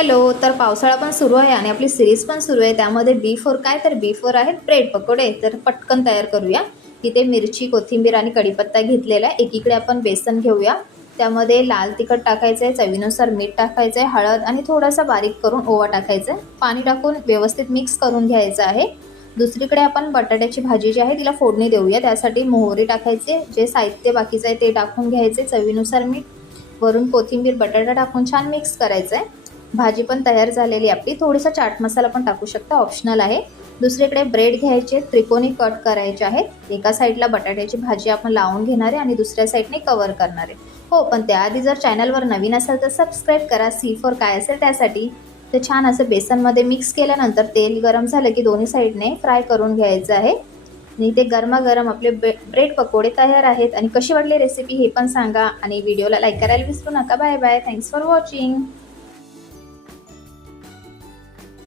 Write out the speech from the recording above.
Hello. तर पावसाळा पण सुरू आहे आणि आपली सिरीज पण सुरू आहे. त्यामध्ये बी फोर काय तर बी फोर आहेत ब्रेड पकोडे. तर पटकन तयार करूया. इथे मिरची, कोथिंबीर आणि कढीपत्ता घेतलेला आहे. एकीकडे आपण बेसन घेऊया. त्यामध्ये लाल तिखट टाकायचं आहे, चवीनुसार मीठ टाकायचं आहे, हळद आणि थोडासा बारीक करून ओवा टाकायचा आहे. पाणी टाकून व्यवस्थित मिक्स करून घ्यायचं आहे. दुसरीकडे आपण बटाट्याची भाजी जी आहे तिला फोडणी देऊया. त्यासाठी मोहरी टाकायचे, जे साहित्य बाकीचं आहे ते टाकून घ्यायचे, चवीनुसार मीठ, वरून कोथिंबीर, बटाटा टाकून छान मिक्स करायचं आहे. भाजी पण तयार झालेली आपली. थोडासा चाट मसाला पण टाकू शकता, ऑप्शनल आहे. दुसरीकडे ब्रेड घ्यायचे, त्रिकोणी कट करायचे आहेत. एका साईडला बटाट्याची भाजी आपण लावून घेणार आहे आणि दुसऱ्या साईडने कव्हर करणार आहे. हो, पण त्याआधी जर चॅनलवर नवीन असाल तर सबस्क्राईब करा. सी फॉर काय असेल त्यासाठी. तर छान असं बेसनमध्ये मिक्स केल्यानंतर तेल गरम झालं की दोन्ही साईडने फ्राय करून घ्यायचं आहे. आणि ते गरमागरम आपले ब्रेड पकोडे तयार आहेत. आणि कशी वाटली रेसिपी हे पण सांगा आणि व्हिडिओला लाईक करायला विसरू नका. Bye bye. Thanks for watching.